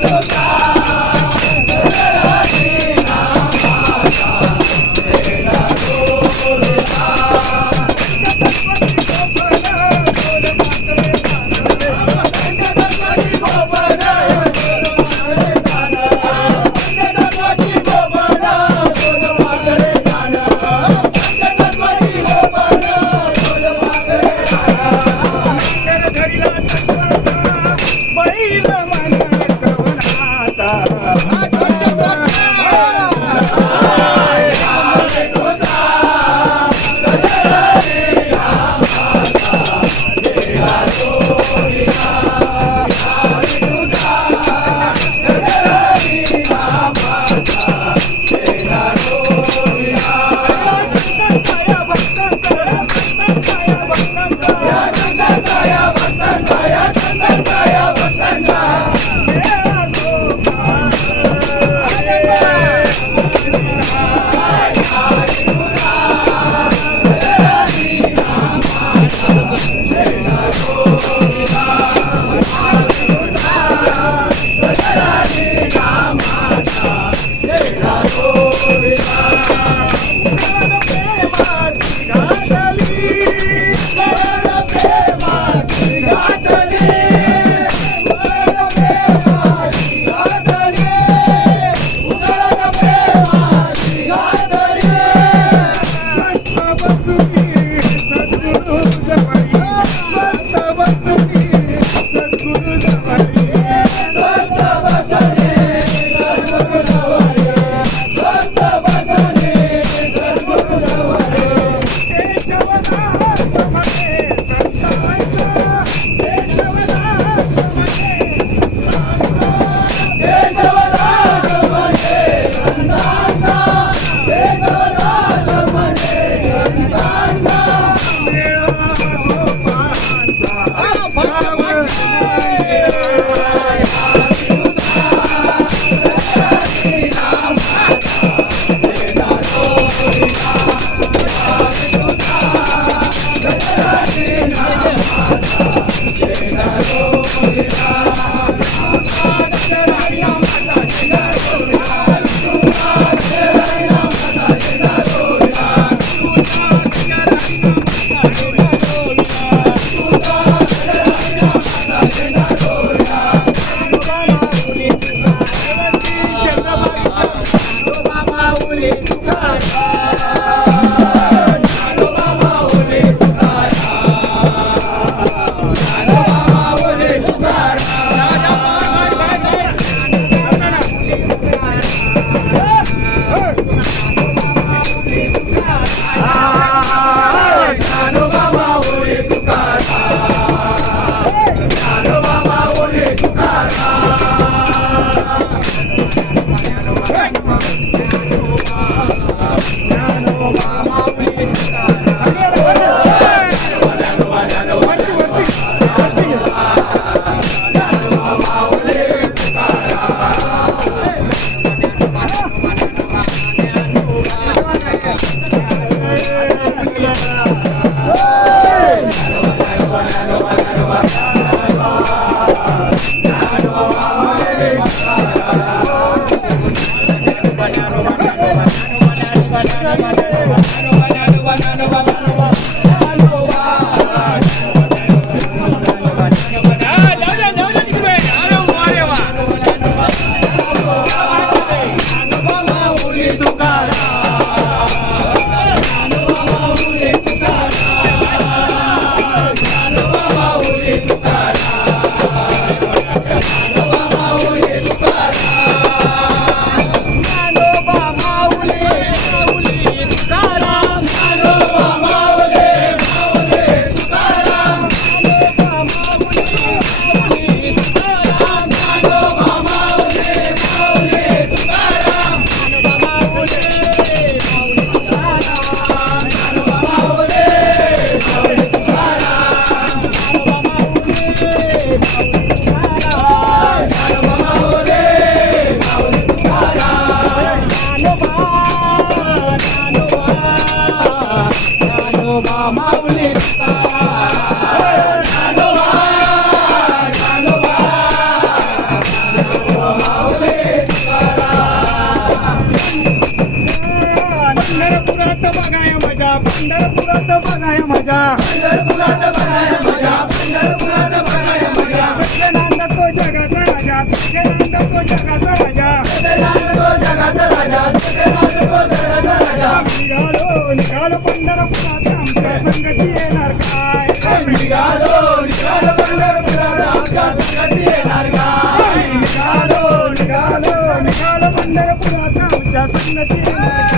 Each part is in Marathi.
Hello. பா नागोबा माऊली पंढरपुरात बघाय मजा पंढरपुरात बघाय मजा. पंढरपुरात बघाय मजा पंढरपुरात बघाय मजा जगाचा राजा. जगाचा राजा. निकालो बंदर बुलाता हमका संगति है नरकाय निकालो निकालो बंदर बुलाता हमका संगति है नरकाय निकालो निकालो निकालो बंदर बुलाता हमका संगति है नरकाय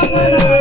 Thank you.